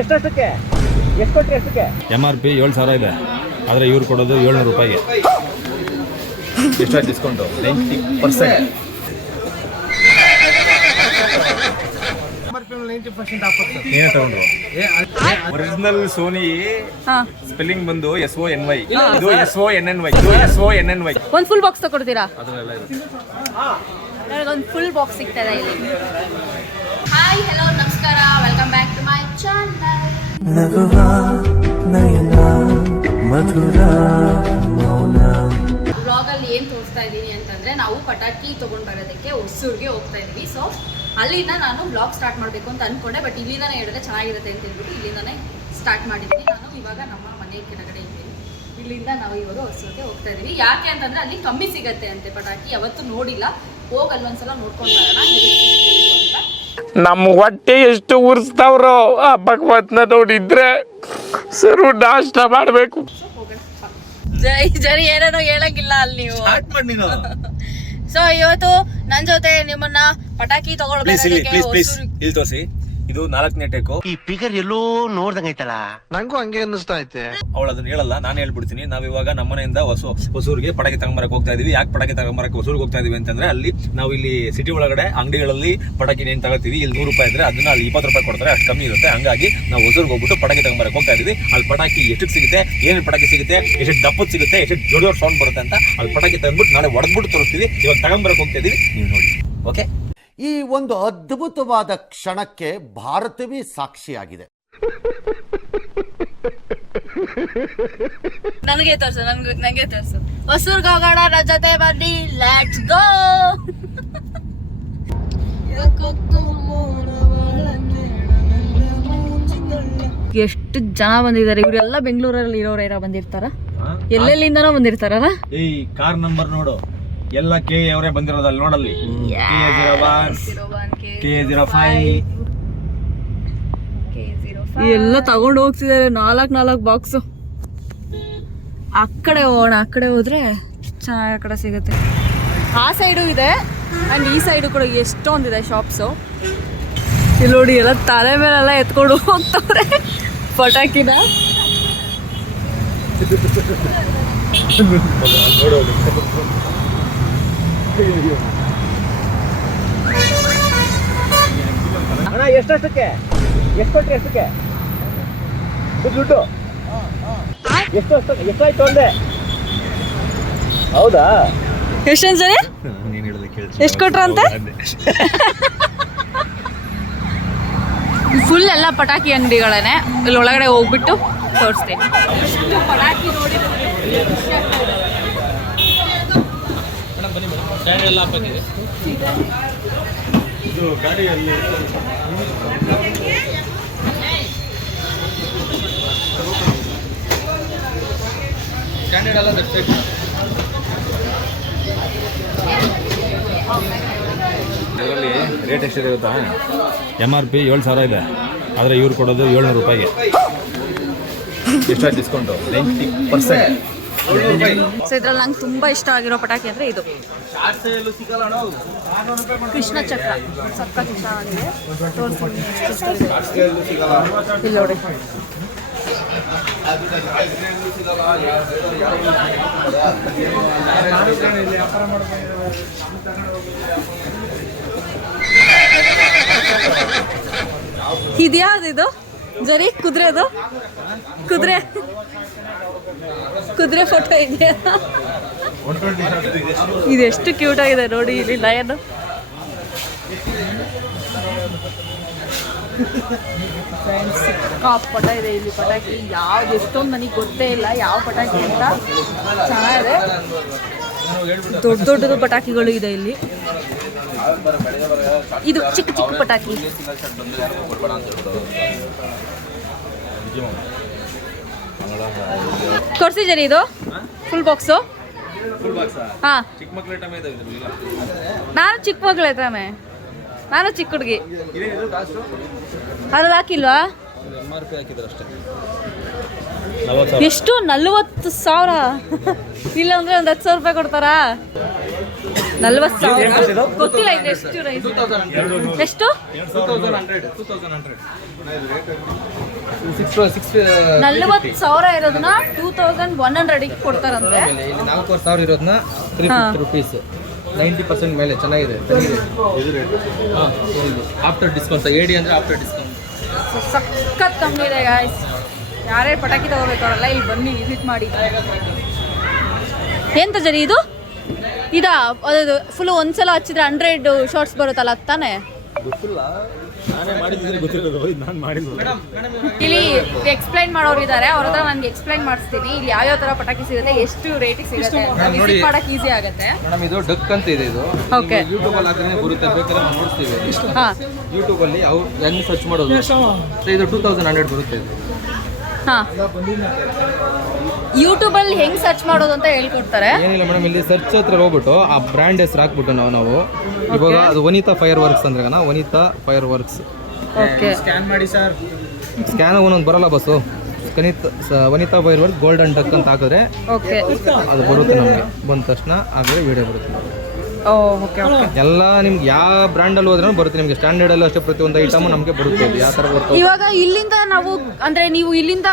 ಎಷ್ಟಕ್ಕೆ ಎಷ್ಟು ಕೊಟ್ಟರೆ ಎಷ್ಟಕ್ಕೆ? MRP 7,000 ಇದೆ, ಆದರೆ ಇವ್ರು ಕೊಡೋದು 700 ರೂಪಾಯಿಗೆ. ಎಷ್ಟಾಗಿ ಡಿಸ್ಕೌಂಟು? 90%. ಏನೇ ತಗೊಂಡ್ರು? ಒರಿಜಿನಲ್ ಸೋನಿ ಸ್ಪೆಲ್ಲಿಂಗ್ ಬಂದು SONY, ಇದು SONNY, ಇದು SONNY. ಒಂದು ಫುಲ್ ಬಾಕ್ಸ್ ತಗೊಡ್ತೀರಾ? ಅದನ್ನೆಲ್ಲ ಇರುತ್ತೆ. ನನಗೊಂದು ಫುಲ್ ಬಾಕ್ಸ್ ಸಿಗ್ತದೆ ಇಲ್ಲಿ. ಹಾಯ್, ಹಲೋ, ನಮಸ್ಕಾರ, welcome back to my channel. ಬ್ಲಾಗಲ್ಲಿ ಏನು ತೋರಿಸ್ತಾ ಇದ್ದೀನಿ ಅಂತಂದರೆ, ನಾವು ಪಟಾಕಿ ತೊಗೊಂಡು ಬರೋದಕ್ಕೆ ಹೊಸೂರಿಗೆ ಹೋಗ್ತಾ ಇದ್ವಿ. ಸೊ ಅಲ್ಲಿಂದ ನಾನು ಬ್ಲಾಗ್ ಸ್ಟಾರ್ಟ್ ಮಾಡಬೇಕು ಅಂತ ಅಂದ್ಕೊಂಡೆ, ಬಟ್ ಇಲ್ಲಿಂದನೇ ಹೇಳಿದ್ರೆ ಚೆನ್ನಾಗಿರುತ್ತೆ ಅಂತ ಹೇಳ್ಬಿಟ್ಟು ಇಲ್ಲಿಂದನೇ ಸ್ಟಾರ್ಟ್ ಮಾಡಿದ್ದೀನಿ. ನಾನು ಇವಾಗ ನಮ್ಮ ಮನೆ ಕೆಳಗಡೆ ಇದ್ದೀನಿ. ಇಲ್ಲಿಂದ ನಾವು ಇವಾಗ ಹೊಸೂರಿಗೆ ಹೋಗ್ತಾ ಇದ್ದೀವಿ. ಯಾಕೆ ಅಂತಂದರೆ ಅಲ್ಲಿ ಕಮ್ಮಿ ಸಿಗುತ್ತೆ ಅಂತೆ ಪಟಾಕಿ. ಯಾವತ್ತೂ ನೋಡಿಲ್ಲ, ಹೋಗಲ್ವೊಂದ್ಸಲ ನೋಡ್ಕೊಂಡು ಬರೋಣ ಹೇಗೆ ಅಂತ. ನಮ್ಮ ಹೊಟ್ಟೆ ಎಷ್ಟು ಉರ್ಸ್ತಾವ್ರೋ ಆ ಭಗವತ್ನ ನೋಡಿದ್ರೆ ಸರು ನಾಷ್ಟ ಮಾಡಬೇಕು. ಜರಿ ಏನೇನೋ ಹೇಳಂಗಿಲ್ಲ ಅಲ್ಲಿ ನೀವು. ಸೊ ಇವತ್ತು ನನ್ನ ಜೊತೆ ನಿಮ್ಮನ್ನ ಪಟಾಕಿ ಇಲ್ಲಿ ತೋರಿಸಿ. ಇದು 4ನೇ ಟೇಕು. ಈ ಫಿಗರ್ ಎಲ್ಲೋ ನೋಡ್ದಂಗ ಐತಲ್ಲ, ನಂಗೂ ಹಂಗೆ ಅನ್ನಿಸ್ತಾ ಐತೆ. ಅವಳು ಅದನ್ನ ಹೇಳಲ್ಲ, ನಾನು ಹೇಳ್ಬಿಡ್ತೀನಿ. ನಾವಿವಾಗ ನಮ್ಮನೆಯಿಂದ ಹೊಸೂರಿಗೆ ಪಟಾಕಿ ತಗೊಂಬರಕ್ಕೆ ಹೋಗ್ತಾ ಇದೀವಿ. ಯಾಕೆ ಪಟಾಕಿ ತಗೊಂಬರಕ್ಕೆ ಹೊಸೂರಿಗೆ ಹೋಗ್ತಾ ಇದೀವಿ ಅಂತಂದ್ರೆ, ಅಲ್ಲಿ ನಾವು ಇಲ್ಲಿ ಸಿಟಿ ಒಳಗಡೆ ಅಂಗಡಿಗಳಲ್ಲಿ ಪಟಾಕಿ ಏನ್ ತಗೋತೀವಿ, ಇಲ್ಲಿ 100 ರೂಪಾಯಿ ಇದ್ರೆ ಅದನ್ನ ಅಲ್ಲಿ 20 ರೂಪಾಯಿ ಕೊಡ್ತಾರೆ, ಅಷ್ಟು ಕಮ್ಮಿ ಇರುತ್ತೆ. ಹಂಗಾಗಿ ನಾವು ಹೊಸೂರಿಗೆ ಹೋಗ್ಬಿಟ್ಟು ಪಟಾಕಿ ತಗೊಂಬರಕ್ಕೆ ಹೋಗ್ತಾ ಇದೀವಿ. ಅಲ್ಲಿ ಪಟಾಕಿ ಎಷ್ಟು ಸಿಗುತ್ತೆ, ಏನೇನು ಪಟಾಕಿ ಸಿಗುತ್ತೆ, ಎಷ್ಟು ದಪ್ಪದ್ ಸಿಗುತ್ತೆ, ಎಷ್ಟು ಜೋರ್ ಸೌಂಡ್ ಬರುತ್ತೆ ಅಂತ ಅಲ್ಲಿ ಪಟಾಕಿ ತಂದ್ಬಿಟ್ಟು ನಾಳೆ ಹೊಡೆದ್ಬಿಟ್ಟು ತೋರಿಸ್ತೀವಿ. ಇವಾಗ ತಗೊಂಬರಕ್ಕೆ ಹೋಗ್ತಾ ಇದೀವಿ, ನೀವು ನೋಡಿ. ಓಕೆ, ಈ ಒಂದು ಅದ್ಭುತವಾದ ಕ್ಷಣಕ್ಕೆ ಭಾರತವೇ ಸಾಕ್ಷಿಯಾಗಿದೆ. ನನಗೆ ತೋರ್ಸು ಹೊಸೂರ್ಗೆ ಹೋಗೋಣ, ನನ್ನ ಜೊತೆ ಬನ್ನಿ, ಲೆಟ್ಸ್ ಗೋ. ಎಷ್ಟು ಜನ ಬಂದಿದ್ದಾರೆ. ಇವರೆಲ್ಲ ಬೆಂಗಳೂರಲ್ಲಿ ಇರೋರ ಬಂದಿರ್ತಾರ, ಎಲ್ಲೆಲ್ಲಿಂದನೋ ಬಂದಿರ್ತಾರಲ್ಲ. ಈ ಕಾರ್ ನಂಬರ್ ನೋಡು, ಎಲ್ಲ ಕೆ ಅವರೇ ಬಂದಿರೋದು. ಅಲ್ಲಿ ನೋಡಲ್ಲಿ KA01, ಎಲ್ಲ ತಗೊಂಡು ಹೋಗ್ತಿದ್ದಾರೆ 4 ಬಾಕ್ಸು. ಆ ಕಡೆ ಹೋಗೋಣ, ಆ ಕಡೆ ಹೋದ್ರೆ ಚೆನ್ನಾಗಿ ಕಡೆ ಸಿಗುತ್ತೆ. ಆ ಸೈಡು ಇದೆ ಆ್ಯಂಡ್ ಈ ಸೈಡು ಕೂಡ ಎಷ್ಟೊಂದಿದೆ ಶಾಪ್ಸು. ಇಲ್ಲಿ ನೋಡಿ, ಎಲ್ಲ ತಲೆ ಮೇಲೆಲ್ಲ ಎತ್ಕೊಂಡು ಹೋಗ್ತವ್ರೆ ಪಟಾಕಿನ. ಎಷ್ಟಕ್ಕೆ? ಎಷ್ಟು ಕೊಟ್ಟರೆ ಎಷ್ಟಕ್ಕೆ? ದುಡ್ಡು ಎಷ್ಟಾಯ್ತು ಅಂದೆ? ಹೌದಾ? ಎಷ್ಟೊಂದು ಸರಿ ಎಷ್ಟು ಕೊಟ್ರಂತೆ? ಫುಲ್ ಎಲ್ಲ ಪಟಾಕಿ ಅಂಗಡಿಗಳೇನೆ. ಇಲ್ಲಿ ಒಳಗಡೆ ಹೋಗ್ಬಿಟ್ಟು ತೋರಿಸ್ತೀನಿ. ಪಟಾಕಿ ನೋಡಿ ಇದು ಗಾಡಿಯಲ್ಲಿ ಸ್ಟ್ಯಾಂಡರ್ಡ್ ಎಲ್ಲ ಇದರಲ್ಲಿ ರೇಟ್ ಎಷ್ಟಿದೆ ಗೊತ್ತಾ? MRP 7,000 ಇದೆ, ಆದರೆ ಇವ್ರು ಕೊಡೋದು 700 ರೂಪಾಯಿಗೆ. ಎಷ್ಟಾಗಿ ಡಿಸ್ಕೌಂಟು? 90%. ಸೊ ಇದ್ರಲ್ಲಿ ನಂಗೆ ತುಂಬ ಇಷ್ಟ ಆಗಿರೋ ಪಟಾಕಿ ಅಂದರೆ ಇದು ಕೃಷ್ಣ ಚಕ್ರ. ಸಖತ್ ಇಷ್ಟ ಆಗಿದೆ. ಇಲ್ಲಿ ನೋಡಿ, ಇದ್ಯಾವ್ದು ಜರಿ? ಕುದುರೆ ಫೋಟೋ ಇದೆಯಾ? ಇದೆಷ್ಟು ಕ್ಯೂಟ್ ಆಗಿದೆ ನೋಡಿ. ಇಲ್ಲಿ ಲಯನ್. ಸಿಕ್ಕಾಪಟ ಇದೆ ಇಲ್ಲಿ ಪಟಾಕಿ. ಯಾವ್ದು ಎಷ್ಟೊಂದು ನನಗೆ ಗೊತ್ತೇ ಇಲ್ಲ ಯಾವ ಪಟಾಕಿ ಅಂತ. ಚೆನ್ನಾಗಿದೆ, ದೊಡ್ಡದು ಪಟಾಕಿಗಳು ಇದೆ ಇಲ್ಲಿ. ಇದು ಚಿಕ್ಕ ಪಟಾಕಿ. ಕೊಡ್ಸಿದ್ದೀರಿ ಇದು ಫುಲ್ ಬಾಕ್ಸು? ಹಾಂ, ನಾನು ಚಿಕ್ಕ ಮಕ್ಕಳು ತಾನೆ, ನಾನು ಚಿಕ್ಕ ಹುಡುಗಿ. ಅದ್ರಲ್ಲಿ ಹಾಕಿಲ್ವಾ? ಎಷ್ಟು? 40,000? ಇಲ್ಲಾಂದ್ರೆ ಒಂದು 10,000 ರೂಪಾಯಿ ಕೊಡ್ತಾರಾ? 40,000 ಗೊತ್ತಿಲ್ಲ. ಇದು ಎಷ್ಟು? ಎಷ್ಟು? 40,000 ಇರೋದನ್ನ 2,100 ಕೊಡ್ತಾರಂತೆ. ಇಲ್ಲಿ 4,500 ಇರೋದನ್ನ 350 ರುಪೀಸ್ 90% ಮೇಲೆ ಚೆನ್ನಾಗಿದೆ. ಆಫ್ಟರ್ ಡಿಸ್ಕೌಂಟ್ AD ಅಂದರೆ ಆಫ್ಟರ್ ಡಿಸ್ಕೌಂಟ್. ಸಖತ್ ಕಮ್ಮಿ ಇದೆ ಗಾಯ್ಸ್. ಯಾರ್ಯಾರು ಪಟಾಕಿ ತಗೋಬೇಕು ಅವರೆಲ್ಲ ಇಲ್ಲಿ ಬನ್ನಿ ವಿಸಿಟ್ ಮಾಡಿ. ಎಂತ ಜರಿ ಇದು ಇದಾ ಅದು ಫುಲ್ ಒಂದ್ಸಲ ಹಚ್ಚಿದ್ರೆ 100 ಶಾರ್ಟ್ಸ್ ಬರುತ್ತಲ್ಲ ಅದು ತಾನೇ? ಗೊತ್ತಿಲ್ಲ, ನಾನೇ ಮಾಡಿದ್ರೆ ಗೊತ್ತಿರೋದು, ನಾನು ಮಾಡಿಲ್ಲ. ಇಲ್ಲಿ ಎಕ್ಸ್ಪ್ಲೈನ್ ಮಾಡೋರು ಇದ್ದಾರೆ, ಅವ್ರ ಹತ್ರ ನನಗೆ ಎಕ್ಸ್ಪ್ಲೈನ್ ಮಾಡಿಸ್ತೀನಿ ಇಲ್ಲಿ ಯಾವ್ಯಾವ ತರ ಪಟಾಕಿ ಸಿಗುತ್ತೆ, ಎಷ್ಟು ರೇಟಿಗೆ ಸಿಗುತ್ತೆ ಅಂತ ವಿಸಿಟ್ ಮಾಡಕ್ಕೆ ಈಸಿ ಆಗುತ್ತೆ. ಮೇಡಮ್ ಇದು ಡಕ್ ಅಂತ ಇದೆ. ಇದು ಓಕೆ, ಯೂಟ್ಯೂಬ್ ಅಲ್ಲಿ ಹಾಕಿದ್ರೆ ಬರುತ್ತೆ, ಬೇಕಾದ್ರೆ ನಾವು ನೋಡ್ತೀವಿ. ಹಾ, ಯೂಟ್ಯೂಬ್ ಅಲ್ಲಿ ಅವ್ರು ಹೆಂಗ್ ಸರ್ಚ್ ಮಾಡೋದು, ಇದು 2,100 ಬರುತ್ತೆ. ಇದು ಹಾ, ಯೂಟ್ಯೂಬಲ್ಲಿ ಹೆಂಗ್ ಸರ್ಚ್ ಮಾಡೋದು ಅಂತ ಹೇಳ್ಕೊಡ್ತಾರೆ. ಏನಿಲ್ಲ ಮೇಡಮ್, ಇಲ್ಲಿ ಸರ್ಚ್ ಹತ್ರ ಹೋಗ್ಬಿಟ್ಟು ಆ ಬ್ರ್ಯಾಂಡ್ ಹೆಸರು ಹಾಕ್ಬಿಟ್ಟು ನಾವು ಇವಾಗ ಅದು ವನಿತಾ ಫೈರ್ ವರ್ಕ್ಸ್ ಅಂದ್ರೆ ವನಿತಾ ಫೈರ್ ವರ್ಕ್ಸ್. ಓಕೆ, ಸ್ಕ್ಯಾನ್ ಮಾಡಿ ಸರ್. ಸ್ಕ್ಯಾನ್ ಒಂದೊಂದು ಬರಲ್ಲ ಬಸ್ಸು. ವನಿತಾ ಫೈರ್ ವರ್ಕ್ ಗೋಲ್ಡನ್ ಡಕ್ ಅಂತ ಹಾಕಿದ್ರೆ ಓಕೆ, ಅದು ಬರುತ್ತೆ. ನಮಗೆ ಬಂದ ತಕ್ಷಣ ಆದರೆ ವಿಡಿಯೋ ಬರುತ್ತೆ. Okay okay. ಎಲ್ಲ ನಿಮ್ಗೆ ಯಾವ ಬ್ರ್ಯಾಂಡಲ್ಲಿ ಹೋದ್ರೂ ಬರುತ್ತೆ. ನಿಮಗೆ ಸ್ಟ್ಯಾಂಡರ್ಡಲ್ಲೂ ಅಷ್ಟೇ ಪ್ರತಿಯೊಂದು ಐಟಮು ನಮಗೆ ಬರುತ್ತೆ. ಯಾವ ಥರ ಬರುತ್ತೆ. ಇವಾಗ ಇಲ್ಲಿಂದ ನಾವು ಅಂದ್ರೆ ನೀವು ಇಲ್ಲಿಂದ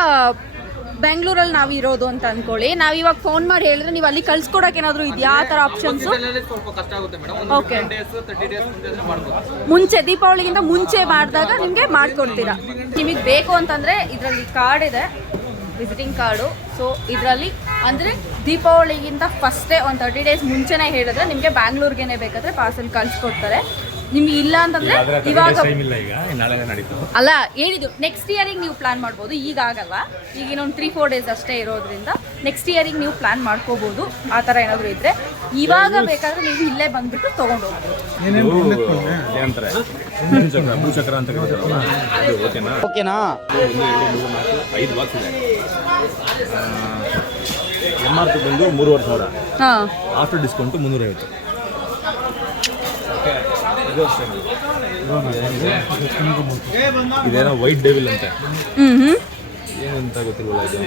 ಬೆಂಗಳೂರಲ್ಲಿ ನಾವು ಇರೋದು ಅಂತ ಅನ್ಕೊಳ್ಳಿ, ನಾವು ಇವಾಗ ಫೋನ್ ಮಾಡಿ ಹೇಳಿದ್ರೆ ನೀವು ಅಲ್ಲಿ ಕಳ್ಸ್ಕೊಡಕ್ಕೆ ಏನಾದರೂ ಇದೆಯಾ ಆ ಥರ ಆಪ್ಷನ್ಸು? ಸ್ವಲ್ಪ ಕಷ್ಟ ಆಗುತ್ತೆ ಮೇಡಮ್. ಓಕೆ, 30 ಡೇಸ್ ಮಾಡ್ಬೋದು. ಮುಂಚೆ ದೀಪಾವಳಿಗಿಂತ ಮುಂಚೆ ಮಾಡಿದಾಗ ನಿಮಗೆ ಮಾಡ್ಕೊಡ್ತೀರಾ. ನಿಮಗೆ ಬೇಕು ಅಂತಂದರೆ ಇದರಲ್ಲಿ ಕಾರ್ಡ್ ಇದೆ, ವಿಸಿಟಿಂಗ್ ಕಾರ್ಡು. ಸೊ ಇದರಲ್ಲಿ ಅಂದರೆ ದೀಪಾವಳಿಗಿಂತ ಫಸ್ಟೇ ಒಂದು 30 ಡೇಸ್ ಮುಂಚೆನೇ ಹೇಳಿದ್ರೆ ನಿಮಗೆ ಬ್ಯಾಂಗ್ಳೂರ್ಗೇನೆ ಬೇಕಾದರೆ ಪಾರ್ಸೆಲ್ ಕಳಿಸ್ಕೊಡ್ತಾರೆ. ನಿಮ್ಗೆ ಇಲ್ಲ ಅಂತಂದರೆ ಇವಾಗ ಅಲ್ಲ ಹೇಳಿದ್ದು ನೆಕ್ಸ್ಟ್ ಇಯರಿಗೆ ನೀವು ಪ್ಲ್ಯಾನ್ ಮಾಡ್ಬೋದು. ಈಗ ಆಗಲ್ಲ, ಈಗ ಇನ್ನೊಂದು 3-4 ಡೇಸ್ ಅಷ್ಟೇ ಇರೋದ್ರಿಂದ ನೆಕ್ಸ್ಟ್ ಇಯರಿಗೆ ನೀವು ಪ್ಲ್ಯಾನ್ ಮಾಡ್ಕೋಬೋದು. ಆ ಥರ ಏನಾದರೂ ಇದ್ದರೆ ಇವಾಗ ಬೇಕಾದರೆ ನೀವು ಇಲ್ಲೇ ಬಂದುಬಿಟ್ಟು ತೊಗೊಂಡು ಹೋಗ್ಬೋದು. ಭೂಚಕ್ರ ಅಂತ ಓಕೆನಾ? 5 ಬಾಕ್ಸ್ ಇದೆ. MRP ಬಂದು 3,500. ಹಾಂ, ಆಫ್ಟರ್ ಡಿಸ್ಕೌಂಟು 350. ಇದೇನೋ ವೈಟ್ ಡೆವಿಲ್ ಅಂತೆ, ಏನಂತ ಗೊತ್ತಿಲ್ವಲ್ಲ. ಇದು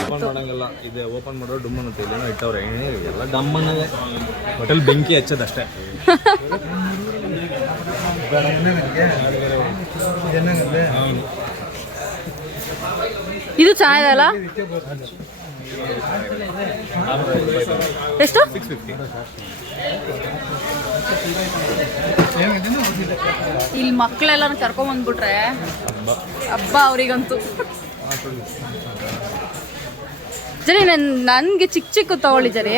ಓಪನ್ ಮಾಡಂಗಲ್ಲ, ಇದೆ ಓಪನ್ ಮಾಡೋ ಡುಮ್ಮನ್ ಅಂತ ಇಲ್ಲೇನೋ ಇಟ್ಟವ್ರೆ. ಎಲ್ಲ ಡಮ್ಮನ್ನಾಗೆ ಹೋಟೆಲ್ ಬೆಂಕಿ ಹಚ್ಚೋದಷ್ಟೇ. ಇದು ಚೆನ್ನಾಗಿದೆ ಅಲ್ಲ? ಎಷ್ಟು? 650. ಇಲ್ಲಿ ಮಕ್ಕಳೆಲ್ಲ ಕರ್ಕೊಂಬಂದ್ಬಿಟ್ರೆ ಹಬ್ಬ ಅವರಿಗಂತೂ. ಜರಿ ನನಗೆ ಚಿಕ್ಕ ಚಿಕ್ಕ ತಗೊಳ್ಳಿ ಜರಿ.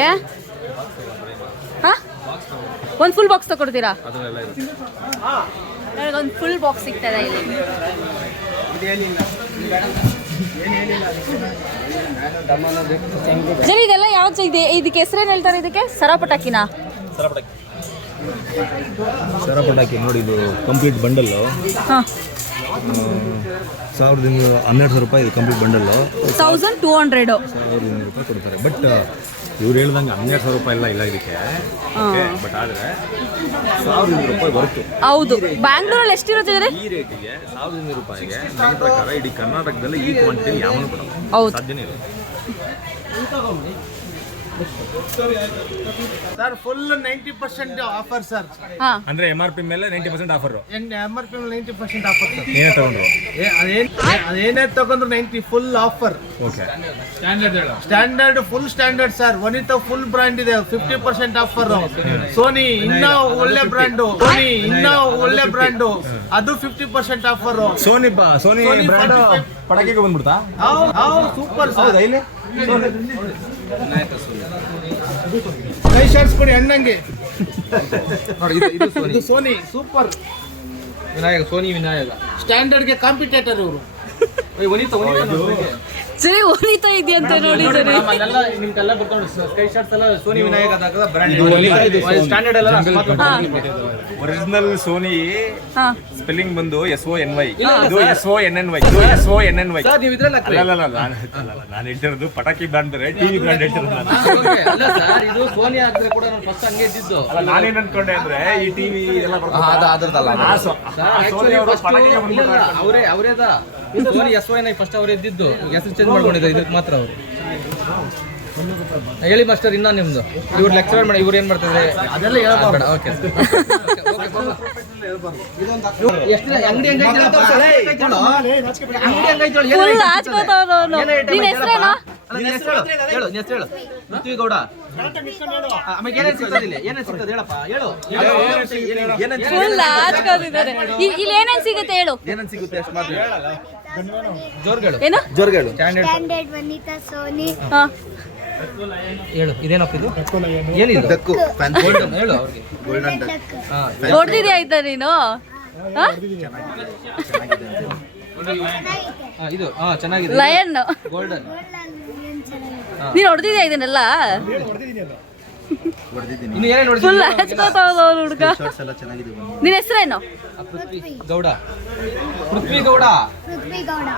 ಹಾಂ, ಒಂದು ಫುಲ್ ಬಾಕ್ಸ್ ತಗೊಡ್ತೀರಾ? ನನಗೊಂದು ಫುಲ್ ಬಾಕ್ಸ್ ಸಿಗ್ತದೆ ಇಲ್ಲಿ. ಜರಿ ಇದೆಲ್ಲ ಯಾವ್ದು ಇದೆ? ಇದಕ್ಕೆ ಹೆಸರೇನು ಹೇಳ್ತಾರೆ? ಇದಕ್ಕೆ ಸರಪಟಾಕಿನಾ? ಸರಪಟಾಕಿ ನೋಡಿ, ಇದು ಕಂಪ್ಲೀಟ್ ಬಂಡಲ್ಲು. ಹಾಂ, 1,200 ರೂಪಾಯಿ ಇದು ಕಂಪ್ಲೀಟ್ ಬಂಡಲ್ಲು. 1,200 ರೂಪಾಯಿ ಕೊಡ್ತಾರೆ. ಬಟ್ ಇವ್ರು ಹೇಳ್ದಂಗೆ 1,200 ರೂಪಾಯಿ ಇಲ್ಲ ಇದಕ್ಕೆ. ಬಟ್ ಆದರೆ 1,200 ರೂಪಾಯಿ ಬರುತ್ತೆ. ಹೌದು, ಬ್ಯಾಂಗ್ಳೂರಲ್ಲಿ ಎಷ್ಟಿರುತ್ತೆ? ಈ ರೇಟಿಗೆ 1,200 ರೂಪಾಯಿಗೆ ನನ್ನ ಪ್ರಕಾರ ಇಡೀ ಕರ್ನಾಟಕದಲ್ಲಿ ಈ ಕ್ವಾಂಟಿಟಿ ಯಾವನು ಕೊಡಲ್ಲ, ಸಾಧ್ಯನೇ ಇಲ್ಲ. Sir full 90% offer sir. ಅಂದ್ರೆ MRP ಮೇಲೆ 90% ಆಫರ್. MRP ಮೇಲೆ 90% ಆಫರ್ ಸರ್. ಏನೇ ತಗೊಂಡ್ರು ಅದೇನೇ ತಗೊಂಡ್ರು 90 full offer. Okay, standard full standard sir. Vanitha full brand ಇದೆ, 50% ಆಫರ್. ಸೋನಿ ಇನ್ನೂ ಒಳ್ಳೆ ಬ್ರ್ಯಾಂಡು, ಅದು 50% ಆಫರ್. ಸೋನಿ ಬ್ರ್ಯಾಂಡ್ ಪಟಾಕಿಗೆ ಬಂದ್ಬಿಡ್ತಾ? Super sir. ಕೈ ಶಾರ್ಟ್ಸ್ ಕೊಡಿ ಅಣ್ಣಂಗೆ. ಇದು ಸೋನಿ ಸೂಪರ್ ಸೋನಿ ವಿನಾಯಕ ಸ್ಟ್ಯಾಂಡರ್ಡ್ಗೆ ಕಾಂಪಿಟೇಟರ್ ಇವರು. ಸರಿ, ವನಿತಾ ಇದೆಯಂತ ನೋಡಿ ಸರಿ. ನಿಮ್ಗೆಲ್ಲ ಬರ್ಕೊಂಡು ಸ್ಕೈ ಶಾರ್ಟ್ಸ್ ಎಲ್ಲ ಸೋನಿ ವಿನಾಯಕ ಬ್ರ್ಯಾಂಡ್ ಸ್ಟ್ಯಾಂಡರ್ಡ್ ಎಲ್ಲ ಒರಿಜಿನಲ್ ಸೋನಿ ಸ್ಪೆಲ್ಲಿಂಗ್ ಬಂದು SONY, ಇದು SONNY. ಸರ್ ನೀವು ಇದ್ರಲ್ಲಿ ನಾನು ಹೇಳ್ತಿರೋದು ಪಟಾಕಿ ಬ್ರ್ಯಾಂಡ್ ಬೇರೆ, ಟಿವಿ ಬ್ರ್ಯಾಂಡ್ ಹೇಳ್ತಿರೋದು ನಾನು. ಅಲ್ಲ ಸರ್, ಇದು ಸೋನಿ ಹಾಕಿದ್ರೆ ಕೂಡ ನಾನು ಫಸ್ಟ್ ಹಂಗೆ ಇದ್ದಿದ್ದು. ಅಲ್ಲ, ನಾನೇನ್ ಅನ್ಕೊಂಡೆ ಅಂದ್ರೆ ಈ ಟಿವಿ ಎಲ್ಲ ಅವರೇದ ಸೋನಿ SONY ಫಸ್ಟ್ ಅವರೇ ಇದ್ದಿದ್ದು. ಹೆಸರು ಚೇಂಜ್ ಮಾಡ್ಕೊಂಡಿದ್ದಾರೆ ಇದಕ್ಕೆ ಮಾತ್ರ ಅವರು. ಹೇಳಿ ಮಾಸ್ಟರ್ ಇನ್ನ ನಿಮ್ದು ಇವ್ರು ಲೆಕ್ಚರ್ ಮಾಡಿ ಇವ್ರು ಏನ್ ಮಾಡ್ತಿದ್ರೆ ಅದೆಲ್ಲ ಹೇಳ್ಬಾರ್ದು. ಓಕೆ ಎಷ್ಟು ಅಂಗಡಿ ಫುಲ್ ಹಾಚ್ಕೋತಾವ್ರು ಅವ್ನು. ನಿನ್ ಹೆಸ್ರೇನು? ಹೇಳು ಪೃಥ್ವಿಗೌಡ ಆಮೇಲೆ ಏನೇನು ಸಿಗ್ತದಿಲ್ಲ ಏನೇನು ಸಿಗ್ತದೆ ಹೇಳಪ್ಪ ಹೇಳು ಫುಲ್ ಹಾಚ್ಕೋತಿದ್ದಾರೆ. ಇಲ್ಲಿ ಏನೇನ್ ಸಿಗುತ್ತೆ ಹೇಳು. ಏನೇನು ಸಿಗುತ್ತೆ ಅಷ್ಟು ಮಾತ್ರ ಜೋರ್ಗಳು ಏನು? ಜೋರ್ಗಳು ಸ್ಟ್ಯಾಂಡರ್ಡ್ ವನಿತಾ ಸೋನಿ ಹಾ. ಹೇಳು ಇದೇನಪ್ಪ ಇದು ಏನಿದು ಡಕ್ಕು ಗೋಲ್ಡನ್ ಹೇಳು ಅವ್ರಿಗೆ ಹಾ ನೋಡ್ತಿದ್ಯಾ ಆಯ್ತಾ ನೀನು? ಹಾ? ಇದು ಹಾ ಚೆನ್ನಾಗಿದೆ ಲಯನ್. ಗೋಲ್ಡನ್ ನೀನ್ ಹೊಡ್ದಿದ್ಯಾ ಇದನ್ನೆಲ್ಲ? ಇನ್ನು ಏನೇನು ಫುಲ್ ನೋಡಿದ್ರಿ ಹಾಚ್ಕೋತಾವ ಹುಡುಗ. ನಿನ್ ಹೆಸ್ರೇನು? ಪೃಥ್ವಿ ಗೌಡ ಪೃಥ್ವಿಗೌಡ ಪೃಥ್ವಿಗೌಡ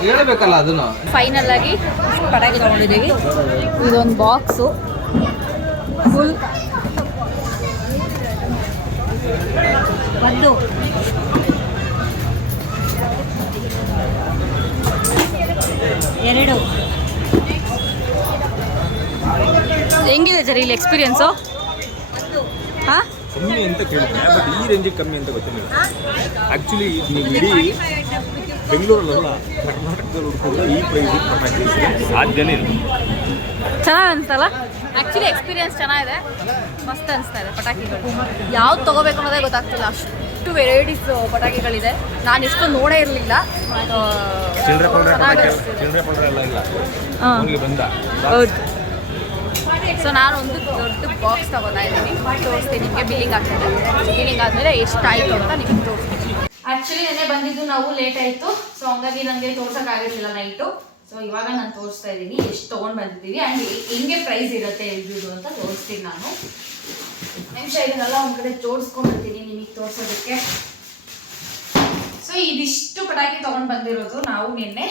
ಹೇಳಬೇಕಲ್ಲ ಅದನ್ನು ಫೈನಲ್ ಆಗಿ ಪಟಾಕಿ ತಗೊಂಡಿದ್ದೀವಿ. ಇದೊಂದು ಬಾಕ್ಸು ಫುಲ್ ಒಂದು ಎರಡು. ಹೆಂಗಿದೆ ಸರ್ ಇಲ್ಲಿ ಎಕ್ಸ್ಪೀರಿಯನ್ಸು? ಹಾಂ, ಕಮ್ಮಿ ಅಂತ ಕೇಳ್ತೀನಿ, ಬಟ್ ಈ ರೇಂಜಿಗೆ ಕಮ್ಮಿ ಅಂತ ಗೊತ್ತಿಲ್ಲ. ಆ್ಯಕ್ಚುಲಿ ನೀವು ಇಡೀ ಬೆಂಗಳೂರಲ್ಲ ಕರ್ನಾಟಕದಲ್ಲಿ ಹುಡ್ಕೊಂಡ್ರೆ ಈ ಪ್ರೈಸ್ ಪಟಾಕಿ ಸಾಧ್ಯನೇ ಇಲ್ಲ. ಚೆನ್ನಾಗಿ ಅನಿಸ್ತಲ್ಲ? ಆ್ಯಕ್ಚುಲಿ ಎಕ್ಸ್ಪೀರಿಯನ್ಸ್ ಚೆನ್ನಾಗಿದೆ, ಮಸ್ತ್ ಅನಿಸ್ತಾ ಇದೆ. ಪಟಾಕಿಗಳು ಯಾವ್ದು ತೊಗೋಬೇಕು ಅನ್ನೋದೇ ಗೊತ್ತಾಗ್ತಿಲ್ಲ, ಅಷ್ಟು ವೆರೈಟೀಸ್ ಪಟಾಕಿಗಳಿದೆ. ನಾನು ಎಷ್ಟು ನೋಡೇ ಇರಲಿಲ್ಲ. ಚಿಲ್ಲರೆ ಪೌಡ್ರೆ ಎಲ್ಲ ಇಲ್ಲ, ಅವನಿಗೆ ಬಂದ. ಹೌದು. ಸೊ ನಾನು ಒಂದು ದೊಡ್ಡ ಬಾಕ್ಸ್ ತಗೋತಾ ಇದ್ದೀನಿ, ತೋರಿಸ್ತೀನಿ ನಿಮಗೆ. ಬಿಲ್ಲಿಂಗ್ ಆಗ್ತದೆ, ಬಿಲ್ಲಿಂಗ್ ಆದಮೇಲೆ ಎಷ್ಟಾಯಿತು ಅಂತ ನಿಮಗೆ ತೋರಿಸ್ತೀನಿ. ಆ್ಯಕ್ಚುಲಿ ನೆನ್ನೆ ಬಂದಿದ್ದು ನಾವು ಲೇಟ್ ಆಯಿತು, ಸೊ ಹಂಗಾಗಿ ನನಗೆ ತೋರ್ಸೋಕ್ಕಾಗಿರಲಿಲ್ಲ ನೈಟು. ಸೊ ಇವಾಗ ನಾನು ತೋರಿಸ್ತಾ ಇದ್ದೀನಿ ಎಷ್ಟು ತೊಗೊಂಡು ಬಂದಿದ್ದೀವಿ ಆ್ಯಂಡ್ ಹೆಂಗೆ ಪ್ರೈಸ್ ಇರುತ್ತೆ ಇದ್ದು ಅಂತ ತೋರಿಸ್ತೀನಿ ನಾನು. ನಿಮಿಷ ಇದನ್ನೆಲ್ಲ ಒಂದು ಕಡೆ ಜೋಡಿಸ್ಕೊಂಡಿರ್ತೀನಿ ನಿಮಗೆ ತೋರಿಸೋದಕ್ಕೆ. ಸೊ ಇದಿಷ್ಟು ಪಟಾಕಿ ತೊಗೊಂಡು ಬಂದಿರೋದು ನಾವು ನಿನ್ನೆ.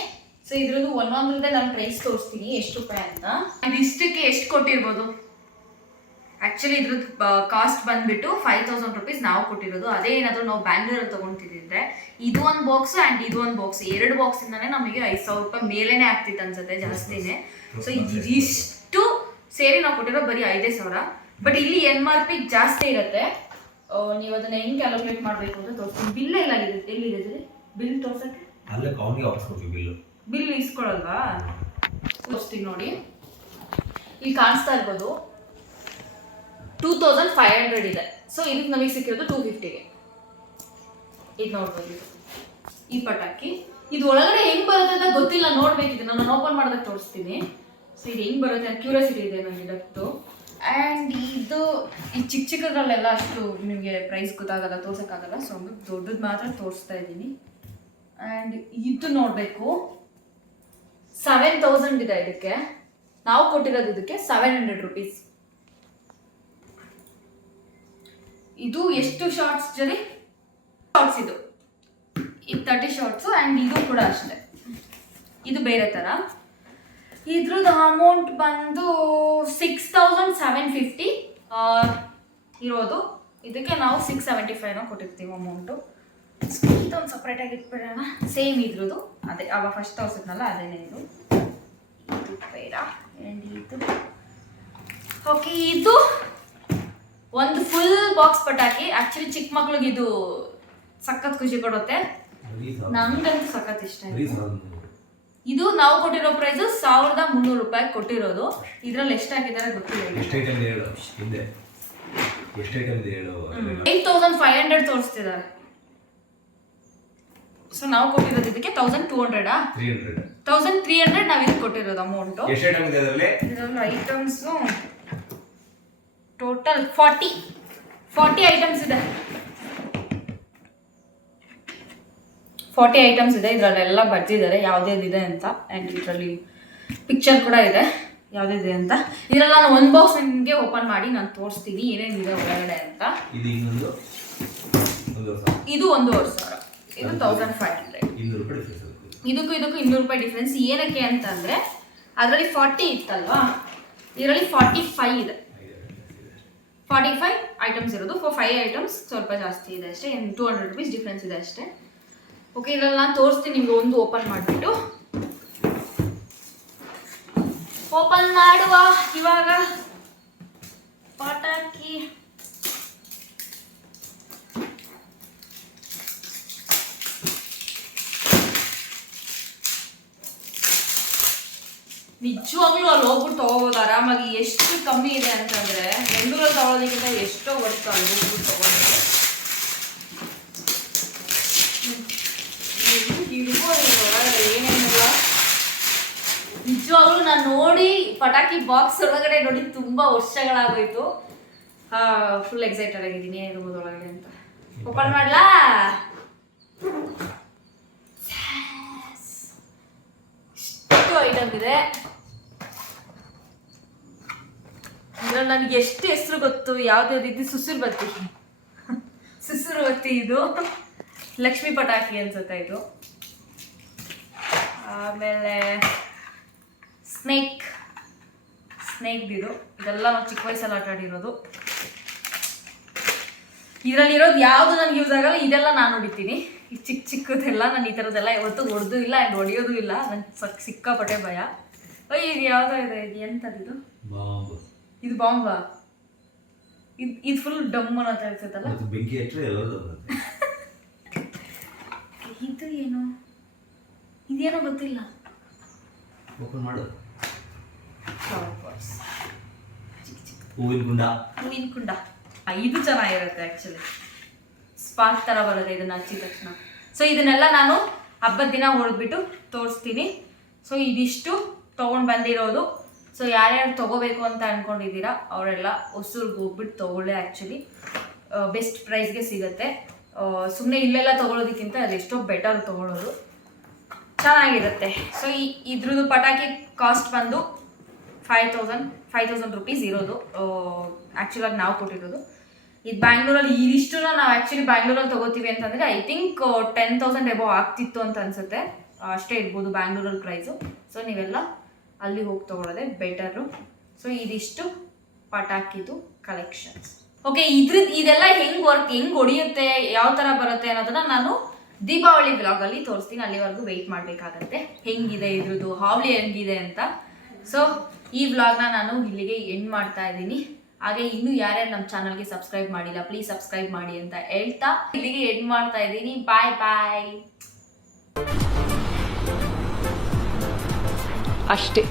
ಸೊ ಇದ್ರದ್ದು ಒಂದೊಂದ್ರದ್ದೇ ನಾನು ಪ್ರೈಸ್ ತೋರಿಸ್ತೀನಿ ಎಷ್ಟು ರೂಪಾಯಿ ಅಂತ. ಇದಿಷ್ಟಕ್ಕೆ ಎಷ್ಟು ಕೊಟ್ಟಿರ್ಬೋದು? ಆ್ಯಕ್ಚುಲಿ ಇದ್ರದ್ದು ಕಾಸ್ಟ್ ಬಂದುಬಿಟ್ಟು 5000 ರುಪೀಸ್ ನಾವು ಕೊಟ್ಟಿರೋದು. ಅದೇ ಏನಾದರೂ ನಾವು ಬ್ಯಾಂಗ್ಳೂರಲ್ಲಿ ತೊಗೊತಿದ್ದಿದ್ರೆ ಇದು ಒಂದು ಬಾಕ್ಸು ಆ್ಯಂಡ್ ಇದು ಒಂದು ಬಾಕ್ಸ್, 2 ಬಾಕ್ಸಿಂದನೇ ನಮಗೆ 5000 ರೂಪಾಯಿ ಮೇಲೇ ಆಗ್ತಿತ್ತು ಅನ್ಸುತ್ತೆ, ಜಾಸ್ತಿನೇ. ಸೊ ಇದಿಷ್ಟು ಸೇರಿ ನಾವು ಕೊಟ್ಟಿರೋ ಬರೀ 5000. ಬಟ್ ಇಲ್ಲಿ MRP ಜಾಸ್ತಿ ಇರುತ್ತೆ. ನೀವು ಅದನ್ನು ಹೆಂಗೆ ಕ್ಯಾಲ್ಕುಲೇಟ್ ಮಾಡಬೇಕು ಅಂತ ತೋರಿಸ್ತೀನಿ. ಬಿಲ್ ಎಲ್ಲಿದೆ ಬಿಲ್ ತೋರ್ಸೋಕ್ಕೆ? ಅಲ್ಲೇ ಅವನಿಗೆ ವಾಪಸ್ ಕೊಡ್ತೀವಿ ಬಿಲ್ಲು. ಬಿಲ್ ಇಸ್ಕೊಳ್ಳಲ್ವಾ? ತೋರಿಸ್ತೀನಿ ನೋಡಿ. ಇಲ್ಲಿ ಕಾಣಿಸ್ತಾ ಇರ್ಬೋದು 2500 ಇದೆ. ಸೊ ಇದಕ್ಕೆ ನಮಗೆ ಸಿಕ್ಕಿರೋದು 250ಗೆ. ಇದು ನೋಡ್ಬೋದು, ಈ ಪಟಾಕಿ. ಇದು ಒಳಗಡೆ ಹೆಂಗ್ ಬರುತ್ತೆ ಅಂತ ಗೊತ್ತಿಲ್ಲ, ನೋಡ್ಬೇಕಿದೆ. ನಾನು ಓಪನ್ ಮಾಡಿದಾಗ ತೋರಿಸ್ತೀನಿ. ಸೊ ಇದು ಹೆಂಗ್ ಬರುತ್ತೆ ಅಂತ ಕ್ಯೂರಿಯಾಸಿಟಿ ಇದೆ ನನಗೆ ಡಕ್ಟು. ಆ್ಯಂಡ್ ಇದು ಈ ಚಿಕ್ಕದ್ರಲ್ಲೆಲ್ಲ ಅಷ್ಟು ನಿಮಗೆ ಪ್ರೈಸ್ ಗೊತ್ತಾಗಲ್ಲ, ತೋರ್ಸೋಕ್ಕಾಗಲ್ಲ. ಸೊ ಒಂದು ದೊಡ್ಡದು ಮಾತ್ರ ತೋರಿಸ್ತಾ ಇದ್ದೀನಿ. ಆ್ಯಂಡ್ ಇದು ನೋಡಬೇಕು, 7000 ಇದೆ ಇದಕ್ಕೆ. ನಾವು ಕೊಟ್ಟಿರೋದು ಇದಕ್ಕೆ 700 ರುಪೀಸ್. ಇದು ಎಷ್ಟು ಶಾರ್ಟ್ಸ್ ಜೊತೆ ಶಾರ್ಟ್ಸ್, ಇದು 30 ಶಾರ್ಟ್ಸು. ಆ್ಯಂಡ್ ಇದು ಕೂಡ ಅಷ್ಟೇ, ಇದು ಬೇರೆ ಥರ. ಇದ್ರದ್ದು ಅಮೌಂಟ್ ಬಂದು 6750 ಇರೋದು. ಇದಕ್ಕೆ ನಾವು 675 ಕೊಟ್ಟಿರ್ತೀವಿ ಅಮೌಂಟು. ಇದೊಂದು ಸಪ್ರೇಟಾಗಿ ಇಟ್ಬಿಡೋಣ. ಸೇಮ್ ಇದ್ರದ್ದು ಅದೇ ಅವಾಗ ಫಸ್ಟ್ ತೋರಿಸಿದ್ನಲ್ಲ ಅದೇನೇ ಇದು. ಇದು ಬೇಡ. ಆ್ಯಂಡ್ ಇದು ಓಕೆ. ಇದು ಒಂದು ಫುಲ್ ಬಾಕ್ಸ್ ಪಟಾಕಿ. ಆ್ಯಕ್ಚುಲಿ ಚಿಕ್ಕ ಮಕ್ಳಿಗೆ ಇದು ಸಖತ್ ಖುಷಿ ಕೊಡುತ್ತೆ, ನಮ್ಗಂತೂ ಸಖತ್ ಇಷ್ಟ ಆಯಿತು. ಇದು ನಾವು ಕೊಟ್ಟಿರೋ ಪ್ರೈಸು 1300 ರೂಪಾಯಿ ಕೊಟ್ಟಿರೋದು. ಇದರಲ್ಲಿ ಎಷ್ಟು ಹಾಕಿದ್ದಾರೆ ಗೊತ್ತಿಲ್ಲ. 8500 ತೋರಿಸ್ತಿದ್ದಾರೆ. ಸೊ ನಾವು ಕೊಟ್ಟಿರೋದು ಇದಕ್ಕೆ 1300 ನಾವು ಇದಕ್ಕೆ ಕೊಟ್ಟಿರೋದು ಅಮೌಂಟು. ಇದರಲ್ಲಿ ಐಟಮ್ಸು ಟೋಟಲ್ 40 ಐಟಮ್ಸ್ ಇದೆ. 40 ಐಟಮ್ಸ್ ಇದೆ. ಇದರಲ್ಲೆಲ್ಲ ಬರ್ತಿದ್ದಾರೆ ಯಾವುದೇದಿದೆ ಅಂತ. ಆ್ಯಂಡ್ ಇದರಲ್ಲಿ ಪಿಕ್ಚರ್ ಕೂಡ ಇದೆ ಯಾವುದಿದೆ ಅಂತ. ಇದರಲ್ಲಿ ನಾನು ಒಂದು ಬಾಕ್ಸ್ ನಿಮಗೆ ಓಪನ್ ಮಾಡಿ ನಾನು ತೋರಿಸ್ತೀನಿ ಏನೇನಿದೆ ಒಳಗಡೆ ಅಂತ. ಇದು 1500, ಇದು 1500. ಇದಕ್ಕೂ 200 ರೂಪಾಯಿ ಡಿಫ್ರೆನ್ಸ್. ಏನಕ್ಕೆ ಅಂತಂದರೆ ಅದರಲ್ಲಿ 40 ಇತ್ತಲ್ವಾ, ಇದರಲ್ಲಿ 45 ಇದೆ. 45 ಐಟಮ್ಸ್ ಇರೋದು. 5 ಐಟಮ್ಸ್ ಸ್ವಲ್ಪ ಜಾಸ್ತಿ ಇದೆ ಅಷ್ಟೇ. 200 ರುಪೀಸ್ ಡಿಫ್ರೆನ್ಸ್ ಇದೆ ಅಷ್ಟೇ. ಓಕೆ, ಇದರಲ್ಲಿ ನಾನು ತೋರಿಸ್ತೀನಿ ನಿಮಗೆ ಒಂದು ಓಪನ್ ಮಾಡಿಬಿಟ್ಟು. ಓಪನ್ ಮಾಡುವ ಇವಾಗ ಪಟಾಕಿ. ನಿಜವಾಗ್ಲೂ ಅಲ್ಲಿ ಹೋಗ್ಬಿಟ್ಟು ತಗೋಬೋದು ಆರಾಮಾಗಿ. ಎಷ್ಟು ಕಮ್ಮಿ ಇದೆ ಅಂತಂದ್ರೆ ಬೆಂಗಳೂರಲ್ಲಿ ತಗೊಳ್ಳೋದಕ್ಕಿಂತ ಎಷ್ಟೋ ವರ್ತು ಅಲ್ಲಿ ಹೋಗ್ಬಿಟ್ಟು ತಗೋಬೋದು. ಏನೇನಿಲ್ಲ ನಿಜವಾಗ್ಲೂ ನಾನು ನೋಡಿ ಪಟಾಕಿ ಬಾಕ್ಸ್ ಒಳಗಡೆ ನೋಡಿ ತುಂಬಾ ವರ್ಷಗಳಾಗೋಯ್ತು. ಫುಲ್ ಎಕ್ಸೈಟೆಡ್ ಆಗಿದ್ದೀನಿ ಇರ್ಬೋದು ಒಳಗಡೆ ಅಂತ. ಓಪನ್ ಮಾಡ್ಲಾ? ಎಷ್ಟು ಐಟಮ್ ಇದೆ ಇದ್ರಲ್ಲಿ. ನನಗೆ ಎಷ್ಟು ಹೆಸರು ಗೊತ್ತು, ಯಾವ್ದಾವ್ದು ಇದು ಸುಸುರು ಬತ್ತಿ. ಸುಸುರು ಬತ್ತಿ ಇದು ಲಕ್ಷ್ಮೀ ಪಟಾಕಿ ಅನ್ಸುತ್ತೆ ಇದು. ಆಮೇಲೆ ಸ್ನೇಕ್ದಿದು, ಇದೆಲ್ಲ ನಾವು ಚಿಕ್ಕ ವಯಸ್ಸಲ್ಲಿ ಆಟ ಆಡಿರೋದು. ಇದರಲ್ಲಿರೋದು ಯಾವುದು ನನಗೆ ಯೂಸ್ ಆಗಲ್ಲ, ಇದೆಲ್ಲ ನಾನು ಹೊಡಿತೀನಿ. ಈ ಚಿಕ್ಕದೆಲ್ಲ ನಾನು ಈ ಥರದ್ದೆಲ್ಲ ಯಾವತ್ತೂ ಹೊಡೆದು ಇಲ್ಲ ಆ್ಯಂಡ್ ಹೊಡೆಯೋದು ಇಲ್ಲ. ನಂಗೆ ಸಿಕ್ಕಾಪಟ್ಟೆ ಭಯ. ಇದು ಯಾವುದೋ ಇದೆ, ಇದು ಎಂಥದ್ದು ಇದು ಬಾಂಬಾ? ಇದು ಫುಲ್ ಡಮ್ ಅಂತ ಹೇಳ್ತೈತಲ್ಲ. ಬೆಂಕಿ ಇದು ಏನು, ಇದೇನೋ ಗೊತ್ತಿಲ್ಲ. ಓಪನ್ ಮಾಡು. ಹೂವಿನ ಕುಂಡ. ಇದು ಚೆನ್ನಾಗಿರುತ್ತೆ ಆ್ಯಕ್ಚುಲಿ. ಸ್ಪಾರ್ಕ್ ಥರ ಬರುತ್ತೆ ಇದನ್ನ ಹಚ್ಚಿದ ತಕ್ಷಣ. ಸೊ ಇದನ್ನೆಲ್ಲ ನಾನು ಹಬ್ಬದ ದಿನ ಹೊಡೆದ್ಬಿಟ್ಟು ತೋರಿಸ್ತೀನಿ. ಸೊ ಇದಿಷ್ಟು ತೊಗೊಂಡು ಬಂದಿರೋದು. ಸೊ ಯಾರ್ಯಾರು ತೊಗೋಬೇಕು ಅಂತ ಅಂದ್ಕೊಂಡಿದ್ದೀರಾ ಅವರೆಲ್ಲ ಹೊಸೂರ್ಗೆ ಹೋಗ್ಬಿಟ್ಟು ತೊಗೊಳ್ಳಿ. ಆ್ಯಕ್ಚುಲಿ ಬೆಸ್ಟ್ ಪ್ರೈಸ್ಗೆ ಸಿಗುತ್ತೆ. ಸುಮ್ಮನೆ ಇಲ್ಲೆಲ್ಲ ತೊಗೊಳೋದಕ್ಕಿಂತ ಅದೆಷ್ಟೋ ಬೆಟರ್ ತೊಗೊಳೋದು, ಚೆನ್ನಾಗಿರುತ್ತೆ. ಸೊ ಇದ್ರದ್ದು ಪಟಾಕಿ ಕಾಸ್ಟ್ ಬಂದು 5,000 ರುಪೀಸ್ ಇರೋದು. ಆ್ಯಕ್ಚುಲಾಗಿ ನಾವು ಕೊಟ್ಟಿರೋದು ಇದು ಬ್ಯಾಂಗ್ಳೂರಲ್ಲಿ. ಇದಿಷ್ಟು ನಾವು ಆ್ಯಕ್ಚುಲಿ ಬ್ಯಾಂಗ್ಳೂರಲ್ಲಿ ತೊಗೋತೀವಿ ಅಂತಂದರೆ ಐ ಥಿಂಕ್ 10,000 ಎಬೋ ಆಗ್ತಿತ್ತು ಅಂತ ಅನಿಸುತ್ತೆ. ಅಷ್ಟೇ ಇರ್ಬೋದು ಬ್ಯಾಂಗ್ಳೂರಲ್ಲಿ ಪ್ರೈಸು. ಸೊ ನೀವೆಲ್ಲ ಅಲ್ಲಿ ಹೋಗಿ ತೊಗೊಳೋದೆ ಬೆಟರು. ಸೊ ಇದಿಷ್ಟು ಪಟಾಕಿದು ಕಲೆಕ್ಷನ್ಸ್. ಓಕೆ, ಇದೆಲ್ಲ ಹೆಂಗೆ ಹೊಡಿಯುತ್ತೆ, ಯಾವ ಥರ ಬರುತ್ತೆ ಅನ್ನೋದನ್ನ ನಾನು ದೀಪಾವಳಿ ಬ್ಲಾಗಲ್ಲಿ ತೋರಿಸ್ತೀನಿ. ಅಲ್ಲಿವರೆಗೂ ವೆಯ್ಟ್ ಮಾಡಬೇಕಾಗತ್ತೆ ಹೆಂಗಿದೆ ಇದ್ರದ್ದು ಹಾವಳಿ ಹೆಂಗಿದೆ ಅಂತ. ಸೊ ಈ ವ್ಲಾಗ್ನ ನಾನು ಇಲ್ಲಿಗೆ ಎಂಡ್ ಮಾಡ್ತಾ ಇದ್ದೀನಿ. ಹಾಗೆ ಇನ್ನೂ ಯಾರ್ಯಾರು ನಮ್ಮ ಚಾನಲ್ಗೆ ಸಬ್ಸ್ಕ್ರೈಬ್ ಮಾಡಿಲ್ಲ ಪ್ಲೀಸ್ ಸಬ್ಸ್ಕ್ರೈಬ್ ಮಾಡಿ ಅಂತ ಹೇಳ್ತಾ ಇಲ್ಲಿಗೆ ಎಂಡ್ ಮಾಡ್ತಾ ಇದ್ದೀನಿ. ಬಾಯ್. ಅಷ್ಟೇ.